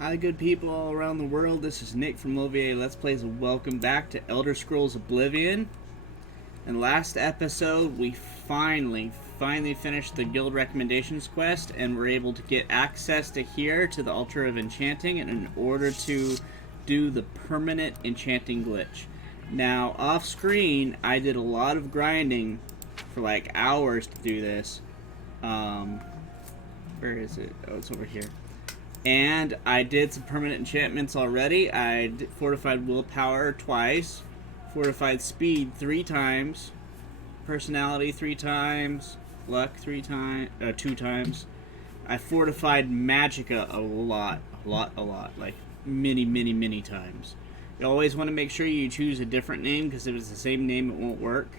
Hi, good people all around the world. This is Nick from Oblivion Let's Plays, and welcome back to Elder Scrolls Oblivion. In the last episode, we finally finished the guild recommendations quest, and we're able to get access to here to the altar of enchanting in order to do the permanent enchanting glitch. Now, off screen, I did a lot of grinding for like hours to do this. Where is it? Oh, it's over here. And I did some permanent enchantments already. I fortified willpower twice, fortified speed 3 times, personality 3 times, luck 2 times. I fortified magicka a lot, like many times. You always want to make sure you choose a different name, because if it's the same name, it won't work.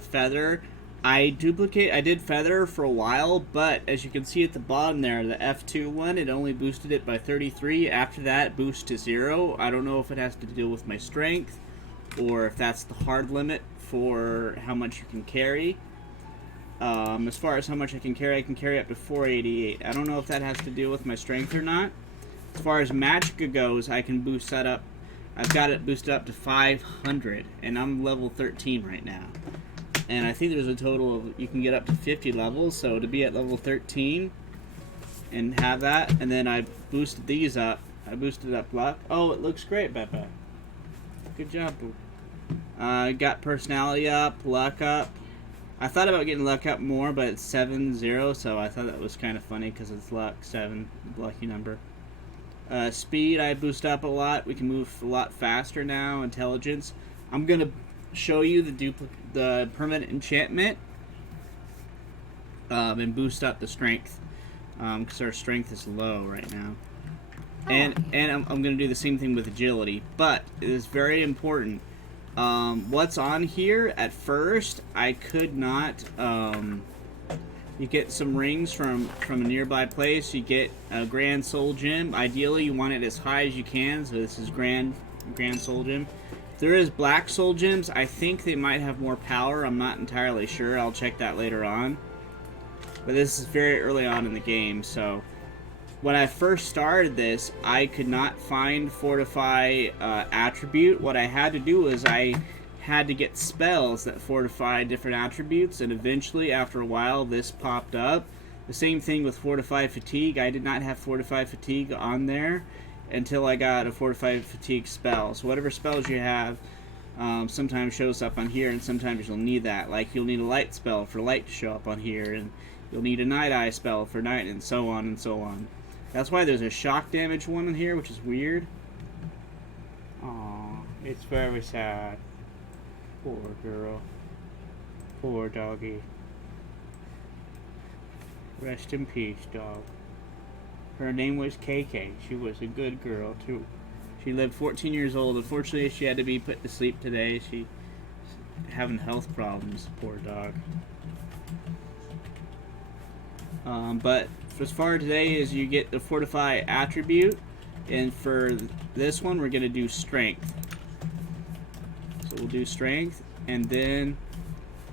Feather. I did Feather for a while, but as you can see at the bottom there, the F2 one, it only boosted it by 33. After that, it boosted to 0. I don't know if it has to deal with my strength, or if that's the hard limit for how much you can carry. As far as how much I can carry up to 488. I don't know if that has to deal with my strength or not. As far as magicka goes, I can boost that up. I've got it boosted up to 500, and I'm level 13 right now. And I think there's a total of, you can get up to 50 levels, so to be at level 13 and have that, and then I boosted these up. I boosted up luck. Oh, it looks great, Beppa. Good job, Boo. Got personality up, luck up. I thought about getting luck up more, but it's 7-0, so I thought that was kind of funny because it's luck, 7, lucky number. Speed, I boost up a lot. We can move a lot faster now. Intelligence. I'm going to show you the permanent enchantment and boost up the strength because our strength is low right now. And I'm going to do the same thing with agility, but it is very important. What's on here at first, I could not. You get some rings from a nearby place. You get a Grand Soul Gem. Ideally, you want it as high as you can. So this is Grand Soul Gem. There is Black Soul Gems. I think they might have more power. I'm not entirely sure. I'll check that later on. But this is very early on in the game, so when I first started this, I could not find Fortify Attribute. What I had to do was I had to get spells that fortify different attributes, and eventually, after a while, this popped up. The same thing with Fortify Fatigue. I did not have Fortify Fatigue on there until I got a Fortified Fatigue spell. So whatever spells you have sometimes shows up on here, and sometimes you'll need that. Like, you'll need a light spell for light to show up on here, and you'll need a night eye spell for night, and so on and so on. That's why there's a shock damage one in here, which is weird. Aww, it's very sad. Poor girl. Poor doggy. Rest in peace, dog. Her name was KK. She was a good girl, too. She lived 14 years old. Unfortunately, she had to be put to sleep today. She's having health problems, poor dog. But as far today as you get the Fortify Attribute, and for this one, we're going to do Strength. So we'll do Strength, and then,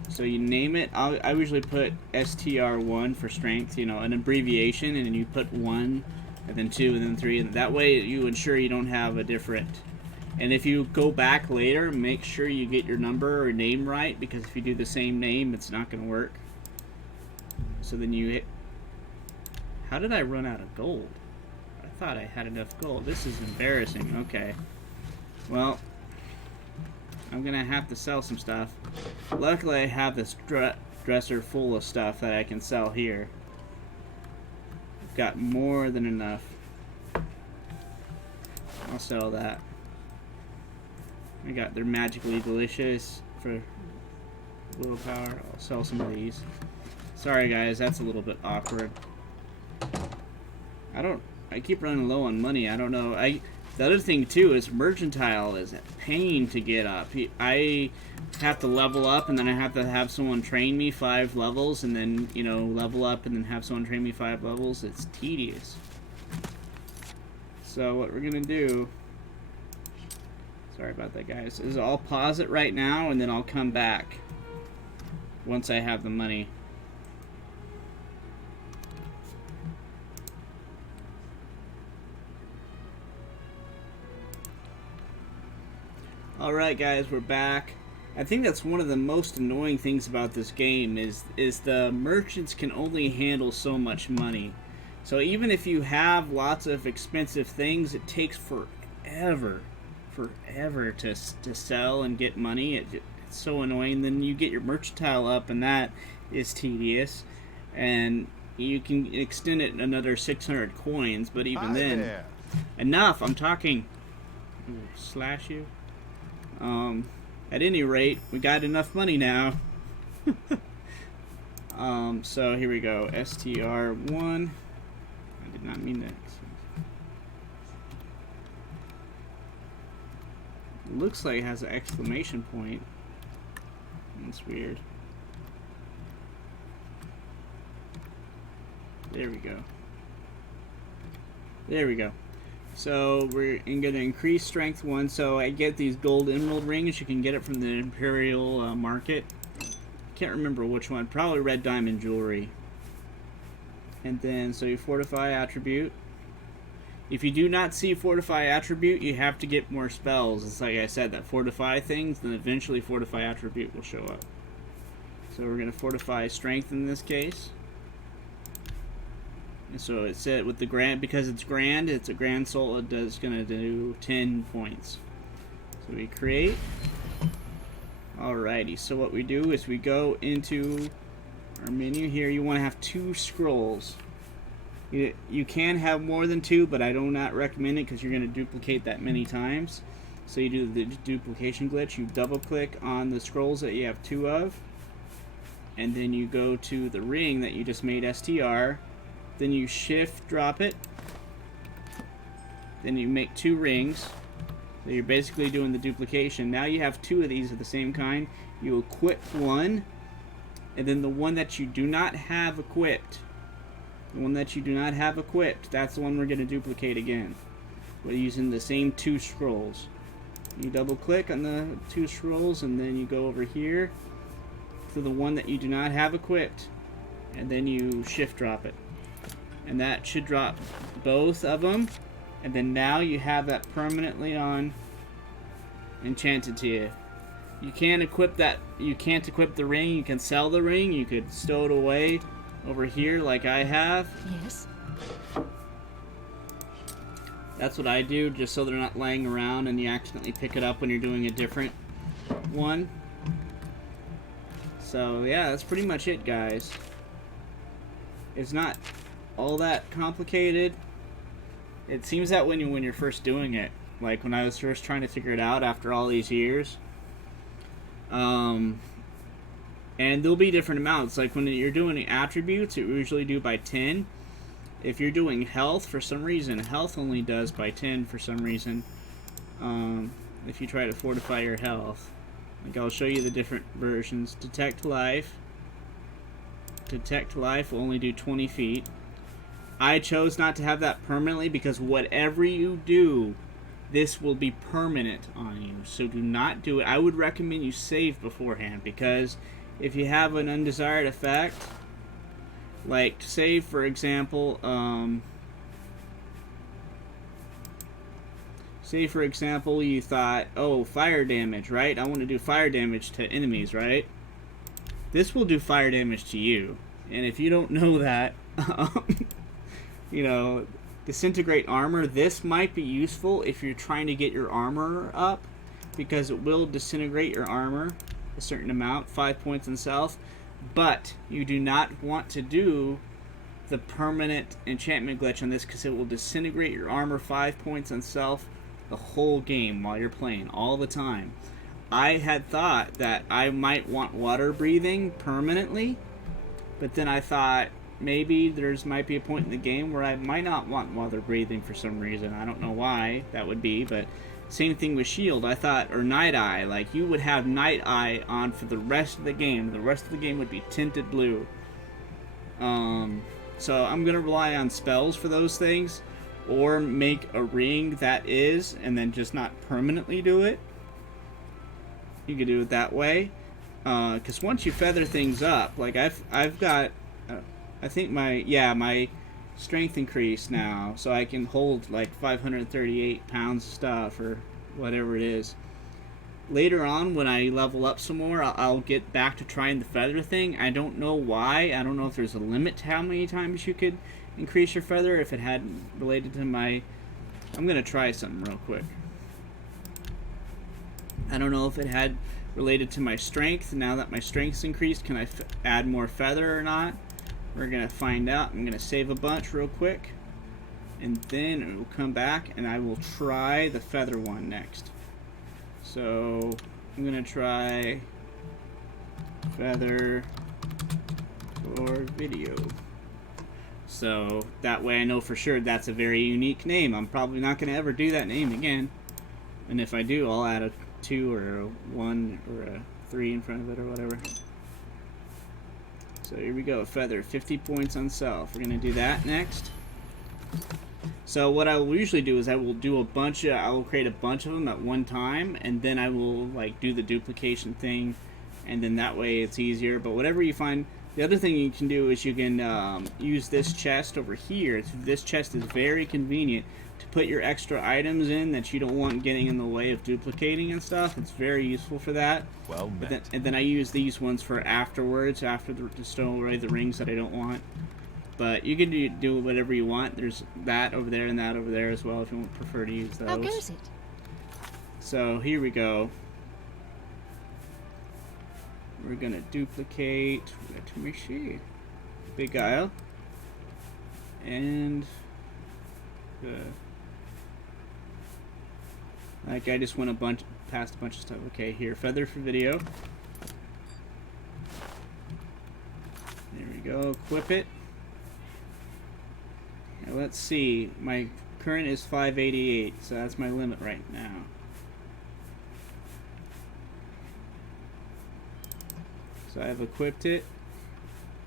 so you name it. I usually put STR1 for Strength, you know, an abbreviation, and then you put 1, and then 2, and then 3, and that way you ensure you don't have a different. And if you go back later, make sure you get your number or name right, because if you do the same name, it's not going to work. So then you hit. How did I run out of gold? I thought I had enough gold. This is embarrassing. Okay. Well, I'm going to have to sell some stuff. Luckily, I have this dresser full of stuff that I can sell here. I've got more than enough. I'll sell that. I got their Magically Delicious for willpower. I'll sell some of these. Sorry guys, that's a little bit awkward. I keep running low on money. I don't know. The other thing too is mercantile is a pain to get up. I have to level up, and then I have to have someone train me 5 levels, and then, you know, level up and then have someone train me 5 levels. It's tedious. So what we're gonna do, sorry about that guys, is I'll pause it right now, and then I'll come back once I have the money. Alright guys, we're back. I think that's one of the most annoying things about this game is the merchants can only handle so much money. So even if you have lots of expensive things, it takes forever to sell and get money. It's so annoying. Then you get your mercantile up, and that is tedious. And you can extend it another 600 coins, but even then... There. Enough! I'm talking... Ooh, slash you? At any rate, we got enough money now. So here we go. STR1. I did not mean that. Looks like it has an exclamation point. That's weird. There we go. There we go. So we're going to increase strength 1. So I get these gold emerald rings. You can get it from the Imperial Market. Can't remember which one. Probably red diamond jewelry. And then so you fortify attribute. If you do not see Fortify Attribute, you have to get more spells. It's like I said, that fortify things, then eventually Fortify Attribute will show up. So we're going to fortify strength in this case. And so it's set with the grand, because it's a grand soul, it's going to do 10 points. So we create. Alrighty, so what we do is we go into our menu here. You want to have 2 scrolls. You can have more than 2, but I do not recommend it because you're going to duplicate that many times. So you do the duplication glitch. You double click on the scrolls that you have 2 of, and then you go to the ring that you just made STR. Then you shift drop it. Then you make 2 rings. So you're basically doing the duplication. Now you have 2 of these of the same kind. You equip one, and then the one that you do not have equipped. The one that you do not have equipped, that's the one we're going to duplicate again. We're using the same 2 scrolls. You double click on the 2 scrolls, and then you go over here to the one that you do not have equipped, and then you shift drop it. And that should drop both of them, and then now you have that permanently on enchanted to you. You can't equip that. You can't equip the ring. You can sell the ring. You could stow it away over here like I have. Yes. That's what I do, just so they're not laying around and you accidentally pick it up when you're doing a different one. So yeah, that's pretty much it, guys. It's not all that complicated. It seems that when you're first doing it, like when I was first trying to figure it out after all these years. And there'll be different amounts. Like when you're doing the attributes, it usually do by 10. If you're doing health, for some reason, health only does by 10 for some reason. If you try to fortify your health. Like I'll show you the different versions. Detect life. Detect life will only do 20 feet. I chose not to have that permanently because whatever you do, this will be permanent on you. So do not do it. I would recommend you save beforehand, because if you have an undesired effect, like say for example, you thought, oh, fire damage, right? I want to do fire damage to enemies, right? This will do fire damage to you. And if you don't know that, you know, disintegrate armor, this might be useful if you're trying to get your armor up, because it will disintegrate your armor a certain amount, 5 points in self, but you do not want to do the permanent enchantment glitch on this, because it will disintegrate your armor 5 points on self the whole game while you're playing, all the time. I had thought that I might want water breathing permanently, but then I thought maybe might be a point in the game where I might not want water breathing for some reason. I don't know why that would be, but same thing with shield. I thought, or night eye, like you would have night eye on for the rest of the game. The rest of the game would be tinted blue. So I'm gonna rely on spells for those things, or make a ring that is, and then just not permanently do it. You could do it that way, because once you feather things up, like I've got, I think my strength increased now, so I can hold like 538 pounds of stuff or whatever it is. later on when I level up some more, I'll get back to trying the feather thing. I don't know why. I don't know if there's a limit to how many times you could increase your feather if it hadn't related to my... I'm going to try something real quick. I don't know if it had related to my strength. Now that my strength's increased, can I add more feather or not? We're going to find out. I'm going to save a bunch real quick. And then it will come back and I will try the feather one next. So I'm going to try feather for video. So that way I know for sure that's a very unique name. I'm probably not going to ever do that name again. And if I do, I'll add a 2 or a 1 or a 3 in front of it or whatever. So here we go, feather, 50 points on self. We're going to do that next. So what I will usually do is I will do I will create a bunch of them at one time, and then I will like do the duplication thing, and then that way it's easier. But whatever you find, the other thing you can do is you can use this chest over here. This chest is very convenient to put your extra items in that you don't want getting in the way of duplicating and stuff. It's very useful for that. Well met. And then I use these ones for afterwards, after to stow away the rings that I don't want. But you can do whatever you want. There's that over there and that over there as well if you prefer to use those. How goes it? So here we go. We're gonna duplicate. Let me see. Big Isle. And like I just went past a bunch of stuff. Okay, here, feather for video. There we go. Equip it. Now let's see. My current is 588, so that's my limit right now. So I've equipped it,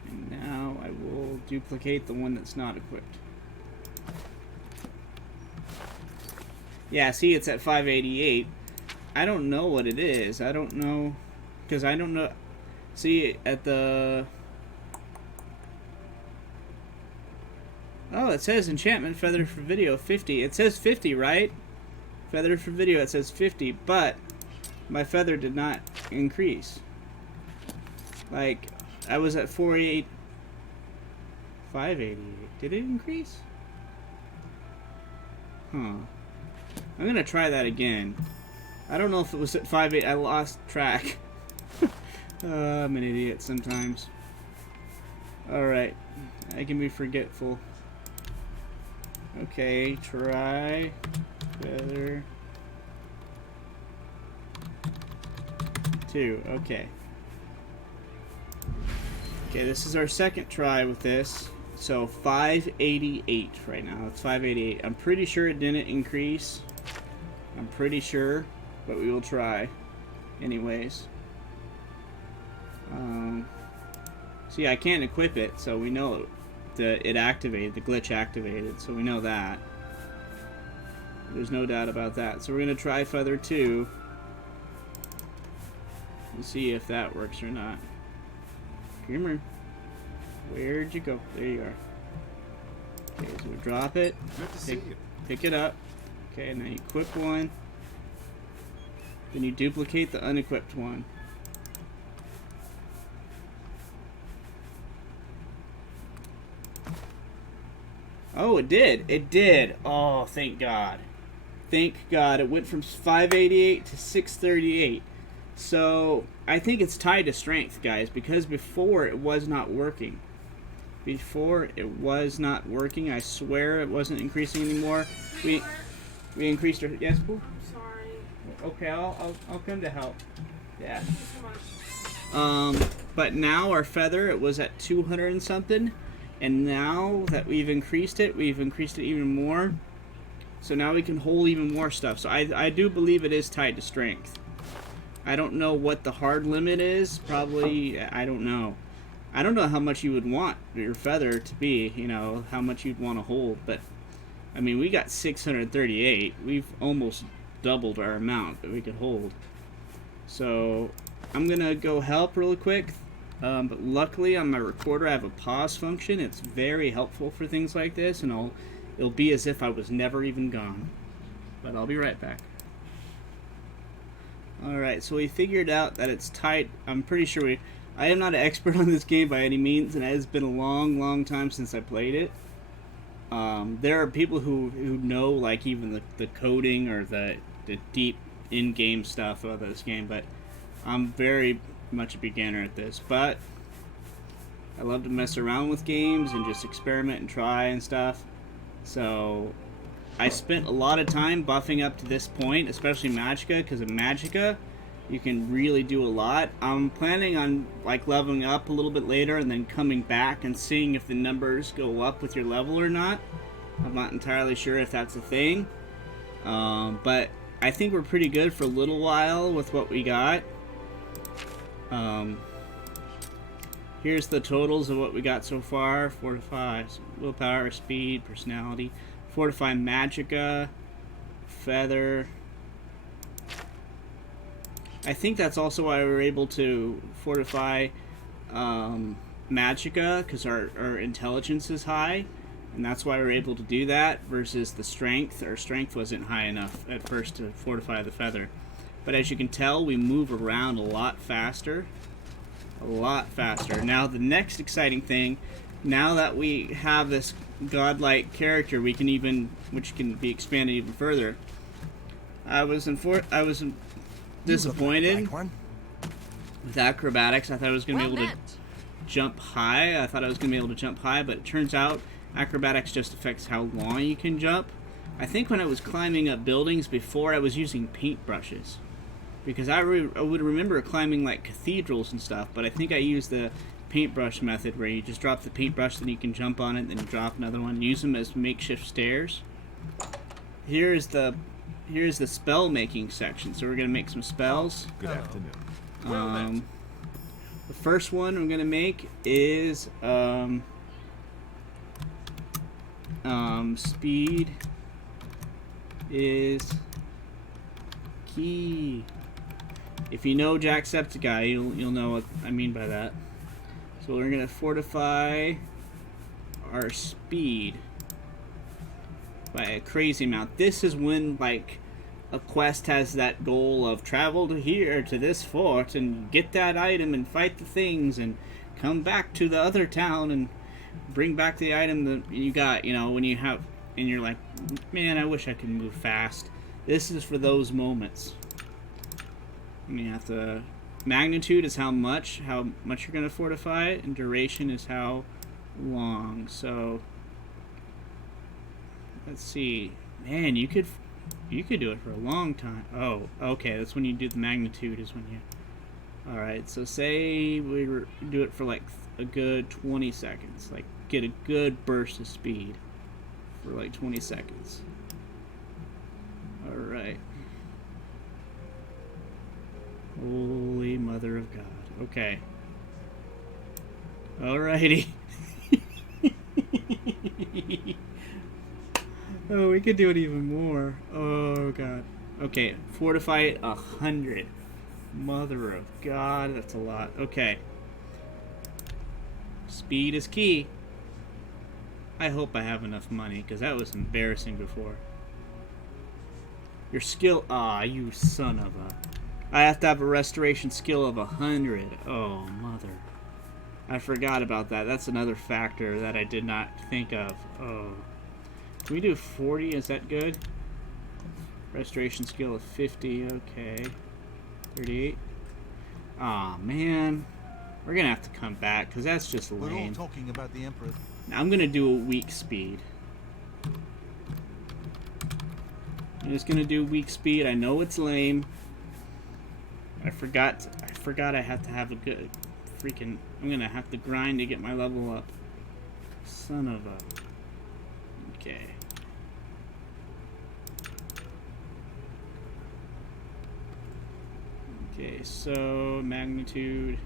and now I will duplicate the one that's not equipped. Yeah, see, it's at 588. I don't know what it is. I don't know, because I don't know. See, at the... Oh, it says enchantment feather for video 50. It says 50, right? Feather for video, it says 50, but my feather did not increase. Like, I was at 588. Did it increase? Huh. I'm gonna try that again. I don't know if it was at 588. I lost track. I'm an idiot sometimes. Alright. I can be forgetful. Okay, try feather 2. Okay. Okay, this is our second try with this. So 588 right now. It's 588. I'm pretty sure it didn't increase. I'm pretty sure, but we will try anyways. See, I can't equip it, so we know it activated, the glitch activated, so we know that. There's no doubt about that. So we're going to try feather 2 and see if that works or not. Come here. Where'd you go? There you are. Okay, so we drop it. Good to see you. Pick it up. Okay, now you equip one. Then you duplicate the unequipped one. Oh, it did. It did. Oh, thank God. Thank God. It went from 588 to 638. So, I think it's tied to strength, guys, because before it was not working. Before it was not working. I swear it wasn't increasing anymore. We increased our... Yes, Pooh? I'm sorry. Okay, I'll come to help. Yeah. Thank you so much. But now our feather, it was at 200 and something. And now that we've increased it even more. So now we can hold even more stuff. So I do believe it is tied to strength. I don't know what the hard limit is. Probably, I don't know. I don't know how much you would want your feather to be, you know, how much you'd want to hold. But, I mean, we got 638. We've almost doubled our amount that we could hold. So, I'm going to go help really quick. But luckily on my recorder I have a pause function. It's very helpful for things like this, and it'll be as if I was never even gone. But I'll be right back. Alright, so we figured out that it's tight. I'm pretty sure I am not an expert on this game by any means, and it has been a long, long time since I played it. There are people who know, like, even the coding or the deep in-game stuff of this game, but I'm very much a beginner at this. But I love to mess around with games and just experiment and try and stuff. So I spent a lot of time buffing up to this point, especially Magicka, because of Magicka you can really do a lot. I'm planning on like leveling up a little bit later and then coming back and seeing if the numbers go up with your level or not. I'm not entirely sure if that's a thing, but I think we're pretty good for a little while with what we got. Here's the totals of what we got so far. Fortify willpower, speed, personality. Fortify Magicka, Feather. I think that's also why we were able to fortify Magicka, because our intelligence is high, and that's why we were able to do that versus the strength. Our strength wasn't high enough at first to fortify the Feather. But as you can tell, we move around a lot faster. A lot faster. Now the next exciting thing, now that we have this godlike character, we can even, which can be expanded even further. I was disappointed with acrobatics. I thought I was going to be able to jump high. I thought I was going to be able to jump high, but it turns out acrobatics just affects how long you can jump. I think when I was climbing up buildings before, I was using paintbrushes, because I would remember climbing like cathedrals and stuff, but I think I used the paintbrush method where you just drop the paintbrush, then you can jump on it, then you drop another one, use them as makeshift stairs. Here's the spell making section, so we're gonna make some spells. Good afternoon. The first one I'm gonna make is speed is key. If you know Jacksepticeye, you'll know what I mean by that. So we're gonna fortify our speed by a crazy amount. This is when like a quest has that goal of travel to here to this fort and get that item and fight the things and come back to the other town and bring back the item that you got, you know, when you have, and you're like, man, I wish I could move fast. This is for those moments. I mean, magnitude is how much you're going to fortify it, and duration is how long. So let's see. Man, you could do it for a long time. Oh, okay, that's when you do the magnitude, is when you... Alright, so say we do it for like a good 20 seconds. Like, get a good burst of speed for like 20 seconds. Alright. Holy Mother of God. Okay. Alrighty. Oh, we could do it even more. Oh, God. Okay, fortify it 100. Mother of God, that's a lot. Okay. Speed is key. I hope I have enough money, because that was embarrassing before. Your skill... Ah, you son of a... I have to have a restoration skill of 100. Oh, mother. I forgot about that. That's another factor that I did not think of. Oh. Can we do 40? Is that good? Restoration skill of 50. Okay. 38. Aw, man. We're gonna have to come back, because that's just lame. We're all talking about the Emperor. Now, I'm gonna do a weak speed. I'm just gonna do weak speed. I know it's lame. I forgot I have to have a good freaking... I'm gonna have to grind to get my level up. Son of a... Okay. Okay, so magnitude...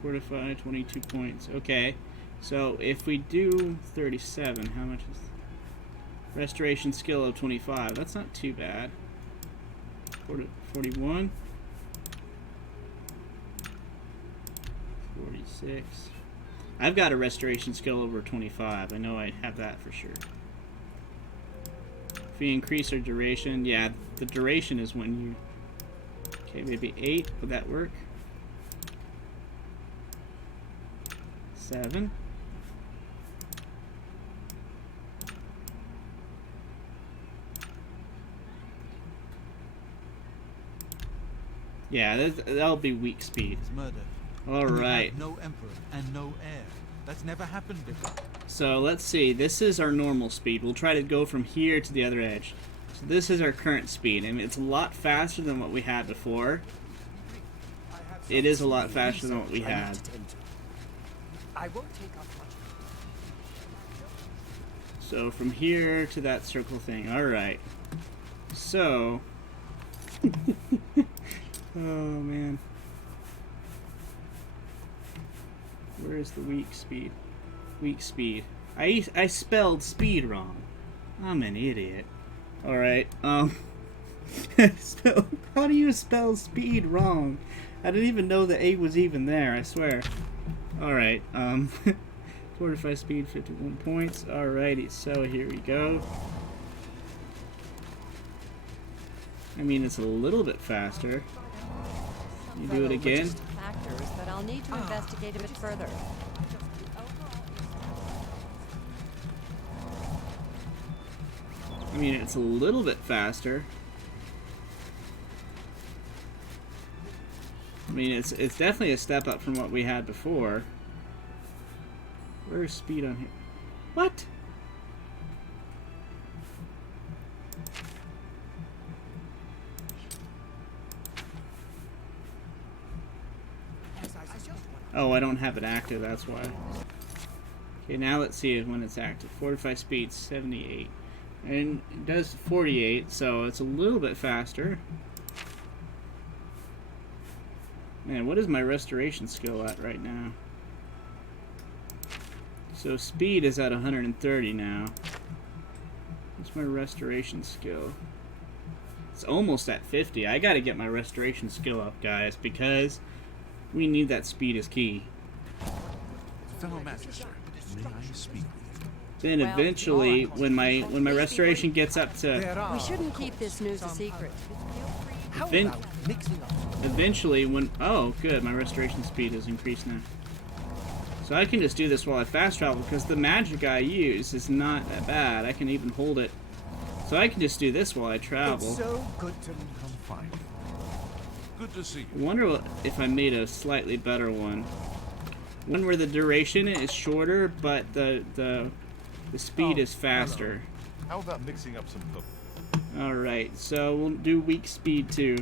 Fortify 22 points. Okay, so if we do 37, how much is... Restoration skill of 25. That's not too bad. 41. 46. I've got a restoration skill over 25. I know I have that for sure. If we increase our duration, yeah, the duration is when you... Okay, maybe 8. Would that work? 7. Yeah, that'll be weak speed. Murder. All right. No emperor and no heir. That's never happened before. So let's see. This is our normal speed. We'll try to go from here to the other edge. So this is our current speed. I mean, it's a lot faster than what we had before. It is a lot faster than what we had. I won't take up much. So from here to that circle thing. All right. So. Oh man. Where is the weak speed? Weak speed. I spelled speed wrong. I'm an idiot. All right. How do you spell speed wrong? I didn't even know the A was even there, I swear. All right. Fortify speed 51 points. Alrighty. So here we go. I mean, it's a little bit faster. You do it again. Factors, but I'll need to investigate a bit further. I mean, it's a little bit faster. I mean, it's definitely a step up from what we had before. Where's speed on here? What? Oh, I don't have it active, that's why. Okay, now let's see when it's active. Fortify speed 78. And it does 48, so it's a little bit faster. Man, what is my restoration skill at right now? So speed is at 130 now. What's my restoration skill? It's almost at 50. I gotta get my restoration skill up, guys, because we need that speed as key. Fellow Magister, may I speak with you? Then eventually, when my restoration gets up to... We shouldn't keep this news a secret. Eventually, when... Oh, good. My restoration speed is increased now. So I can just do this while I fast travel, because the magic I use is not that bad. I can even hold it. So I can just do this while I travel. It's so good to Come find me. Good to see I you. wonder if I made a slightly better one. One where the duration is shorter, but the speed is faster. How about mixing up some poke? Alright, so we'll do weak speed too.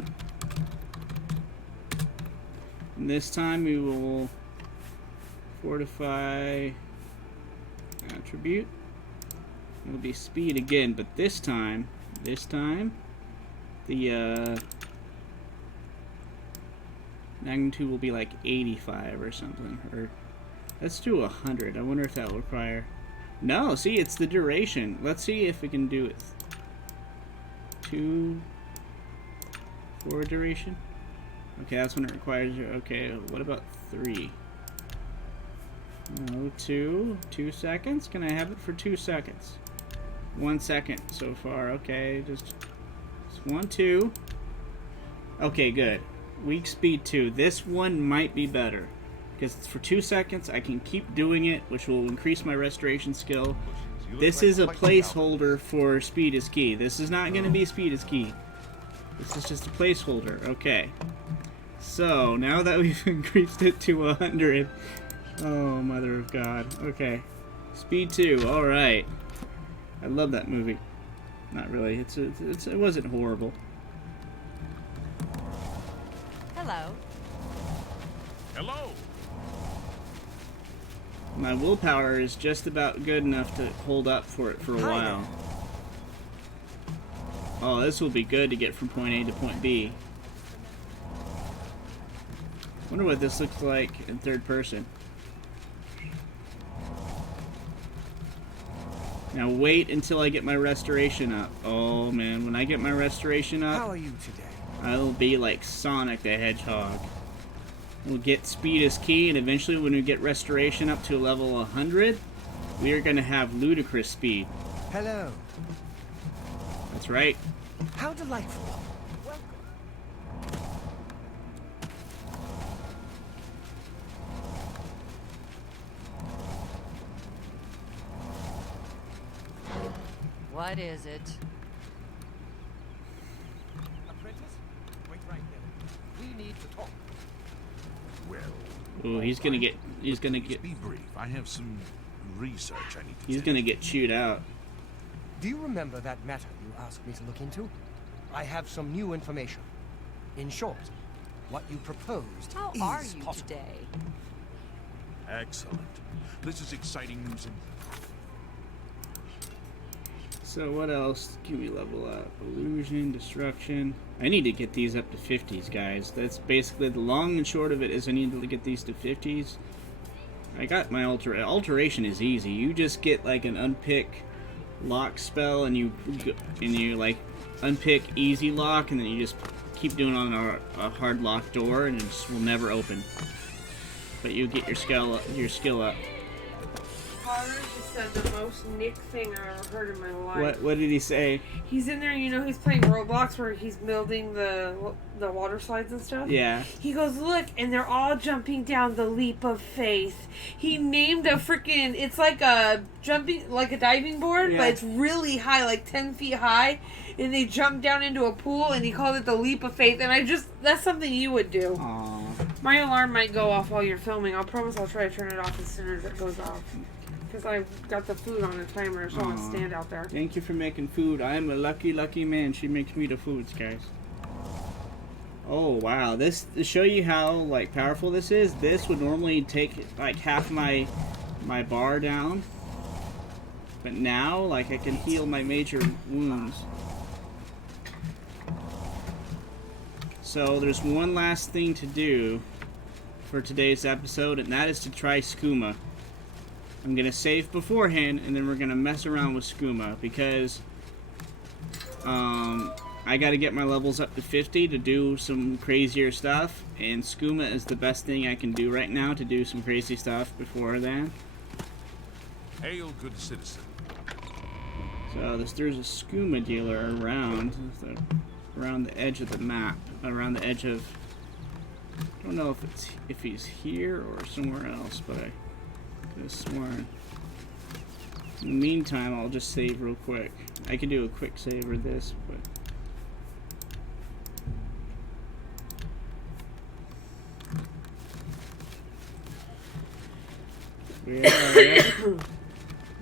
And this time we will Fortify Attribute. It'll be speed again, but this time, the magnitude will be like 85 or something. Or let's do 100. I wonder if that will require... No, see, it's the duration. Let's see if we can do it. 2 for duration. Okay, that's when it requires... Okay, what about 3? No, 2 seconds? Can I have it for 2 seconds? 1 second so far. Okay, just 1, 2. Okay, good. Weak speed 2. This one might be better. Because it's for 2 seconds, I can keep doing it, which will increase my restoration skill. This is a placeholder for speed is key. This is not going to be speed is key. This is just a placeholder. Okay. So, now that we've increased it to 100... Oh, mother of God. Okay. Speed 2. Alright. I love that movie. Not really. It wasn't horrible. Hello. Hello. My willpower is just about good enough to hold up for it for a while. Oh, this will be good to get from point A to point B. Wonder what this looks like in third person. Now wait until I get my restoration up. Oh man, when I get my restoration up, How are you today? I'll be like Sonic the Hedgehog. We'll get speed as key, and eventually when we get restoration up to level 100, we are going to have ludicrous speed. Hello. That's right. How delightful. Welcome. What is it? Apprentice, wait right there. We need to talk. Well, Ooh, he's gonna get. He's gonna get. be brief. I have some research I need to He's take. gonna get chewed out. Do you remember that matter you asked me to look into? I have some new information. In short, what you proposed How is are you possible. today? Excellent. This is exciting news. So what else can we level up? Illusion, destruction. I need to get these up to 50s, guys. That's basically the long and short of it. Is I need to get these to 50s. I got my alteration is easy. You just get like an unpick lock spell, and you like unpick easy lock, and then you just keep doing on a hard lock door, and it just will never open. But you get your skill up. Connor just said the most Nick thing I've ever heard in my life. What did he say? He's in there, you know, he's playing Roblox where he's building the water slides and stuff. Yeah. He goes, look, and they're all jumping down the leap of faith. He named a freaking, it's like a diving board, Yeah. but it's really high, like 10 feet high, and they jump down into a pool, and he called it the leap of faith, and that's something you would do. Aww. My alarm might go off while you're filming. I'll promise I'll try to turn it off as soon as it goes off. Because I've got the food on a timer, so I want to stand out there. Thank you for making food. I'm a lucky, lucky man. She makes me the foods, guys. Oh, wow. This, to show you how, like, powerful this is, this would normally take, like, half my bar down. But now, like, I can heal my major wounds. So, there's one last thing to do for today's episode, and that is to try skooma. I'm gonna save beforehand, and then we're gonna mess around with skooma, because I gotta get my levels up to 50 to do some crazier stuff, and skooma is the best thing I can do right now to do some crazy stuff before then. Hail, good citizen. So there's a skooma dealer around the edge of the map, around the edge of. I don't know if he's here or somewhere else, but I could have sworn. In the meantime, I'll just save real quick. I could do a quick save or this, but. Where are you?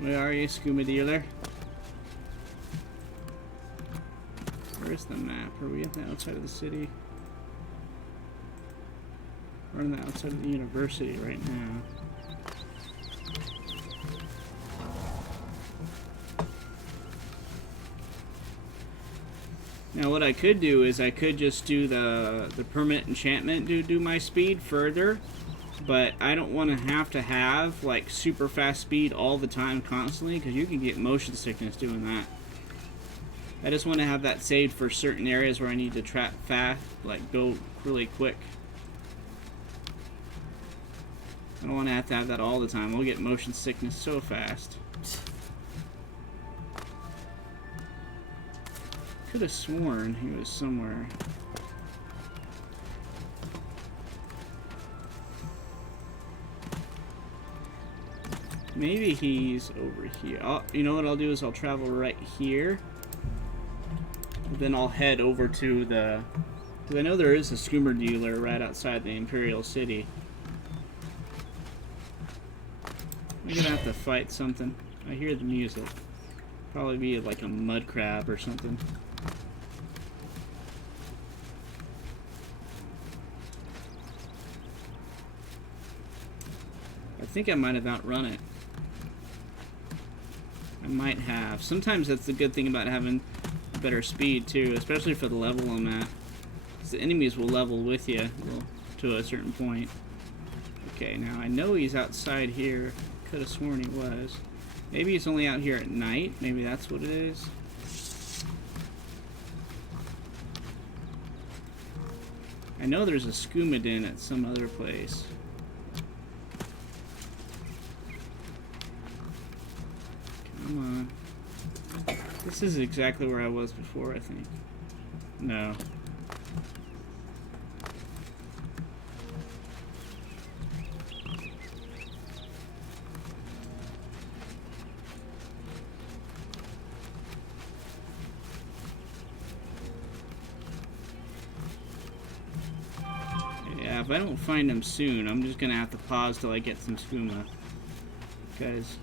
Where are you, skooma dealer? Where's the map? Are we at the outside of the city? We're on the outside of the university right now. Now what I could do is I could just do the permanent enchantment to do my speed further, but I don't want to have like super fast speed all the time constantly, because you can get motion sickness doing that. I just want to have that saved for certain areas where I need to trap fast, like go really quick. I don't want to have that all the time. We'll get motion sickness so fast. Could have sworn he was somewhere. Maybe he's over here. You know what I'll do is I'll travel right here. Then I'll head over to the... Because I know there is a skooma dealer right outside the Imperial City. I'm gonna have to fight something. I hear the music. Probably be like a mud crab or something. I think I might have outrun it. I might have. Sometimes that's the good thing about having better speed too, especially for the level I'm at. Because the enemies will level with you to a certain point. Okay, now I know he's outside here. Could have sworn he was. Maybe he's only out here at night. Maybe that's what it is. I know there's a skooma den at some other place. Come on. This This is exactly where I was before, I think. No. Yeah, if I don't find them soon, I'm just gonna have to pause till I get some skooma. Guys.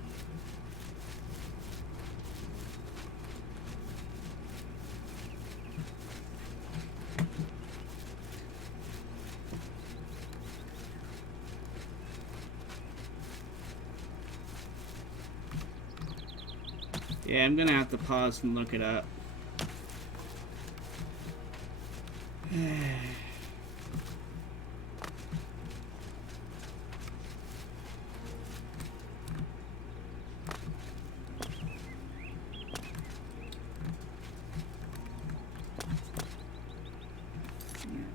Yeah, I'm gonna have to pause and look it up.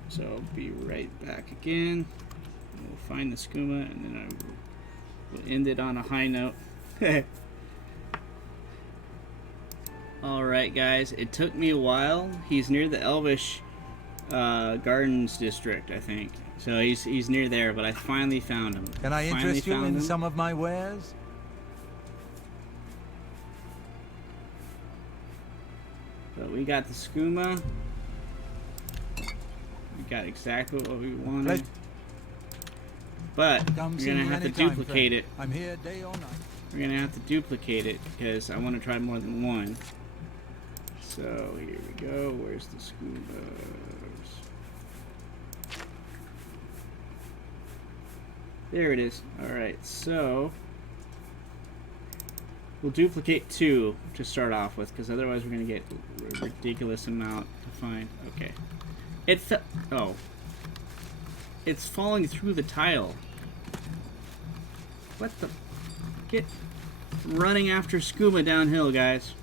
So I'll be right back again. We'll find the skooma and then I will end it on a high note. Alright guys, it took me a while. He's near the Elvish Gardens district, I think. So he's near there, but I finally found him. Can I Finally interest you found in him. some of my wares? So we got the skooma. We got exactly what we wanted. Pleasure. But Come we're see gonna me have to anytime, duplicate friend. it. I'm here day or night. We're gonna have to duplicate it because I want to try more than one. So here we go. Where's the skoomas? There it is. Alright, so we'll duplicate 2 to start off with, because otherwise we're going to get a ridiculous amount to find. Okay. It fell. Oh. It's falling through the tile. What the? Get running after skooma downhill, guys.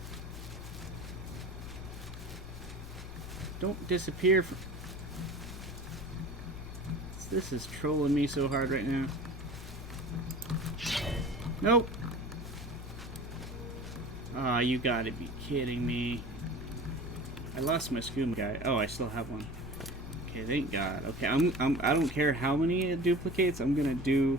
Don't disappear from... This is trolling me so hard right now. Nope. Aw, you gotta be kidding me. I lost my skooma guy. Oh, I still have one. Okay, thank God. Okay, I don't care how many it duplicates. I'm gonna do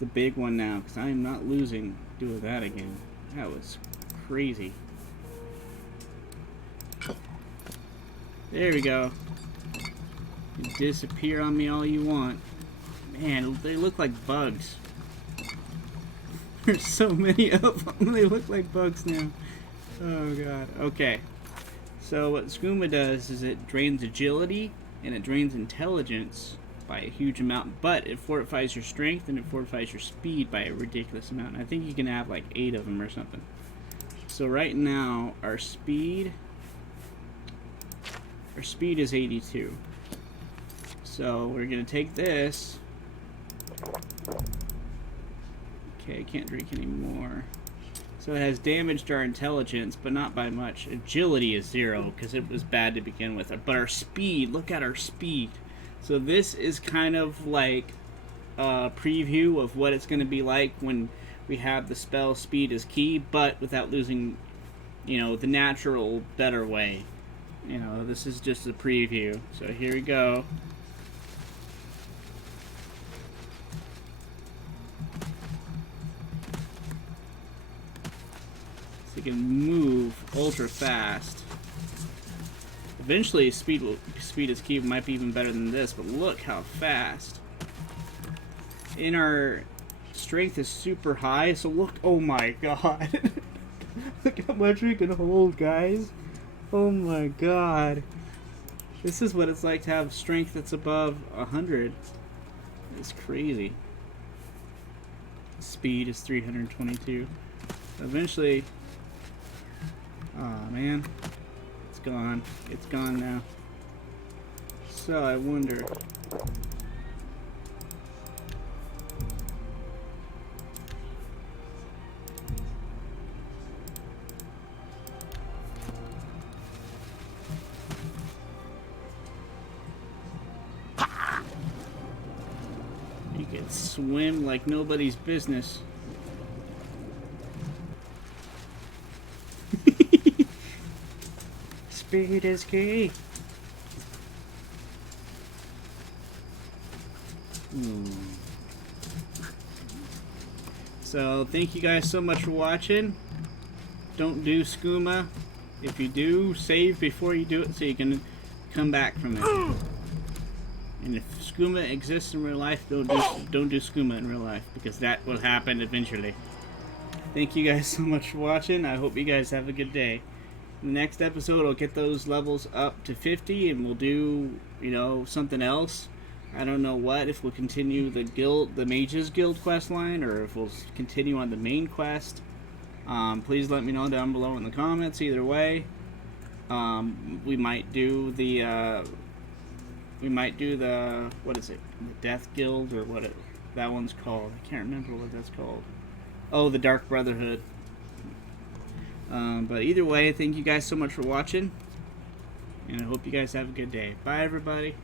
the big one now, because I am not losing doing that again. That was crazy. There we go. You disappear on me all you want. Man, they look like bugs. There's so many of them. They look like bugs now. Oh god. Okay. So what skooma does is it drains agility and it drains intelligence by a huge amount, but it fortifies your strength and it fortifies your speed by a ridiculous amount. I think you can have like 8 of them or something. So right now our speed is 82. So we're gonna take this. Okay, I can't drink anymore. So it has damaged our intelligence, but not by much. Agility is 0 because it was bad to begin with. But our speed, look at our speed. So this is kind of like a preview of what it's going to be like when we have the spell speed as key, but without losing, you know, the natural better way. You know, this is just a preview. So here we go. So you can move ultra fast. Eventually, speed is key might be even better than this, but look how fast. And our strength is super high, so look, oh my god. Look how much we can hold, guys. Oh my god. This is what it's like to have strength that's above 100. It's crazy. Speed is 322. Eventually... Aw, man. It's gone. It's gone now. So, I wonder... You can swim like nobody's business. Speed is key. So, thank you guys so much for watching. Don't do skooma. If you do, save before you do it so you can come back from it. And if skooma exists in real life, don't do skooma in real life, because that will happen eventually. Thank you guys so much for watching. I hope you guys have a good day. In the next episode, I'll get those levels up to 50, and we'll do, you know, something else. I don't know what, if we'll continue the Mages Guild quest line, or if we'll continue on the main quest. Please let me know down below in the comments. Either way, we might do the what is it? The Death Guild, or what that one's called. I can't remember what that's called. Oh, the Dark Brotherhood. But either way, thank you guys so much for watching, and I hope you guys have a good day. Bye, everybody.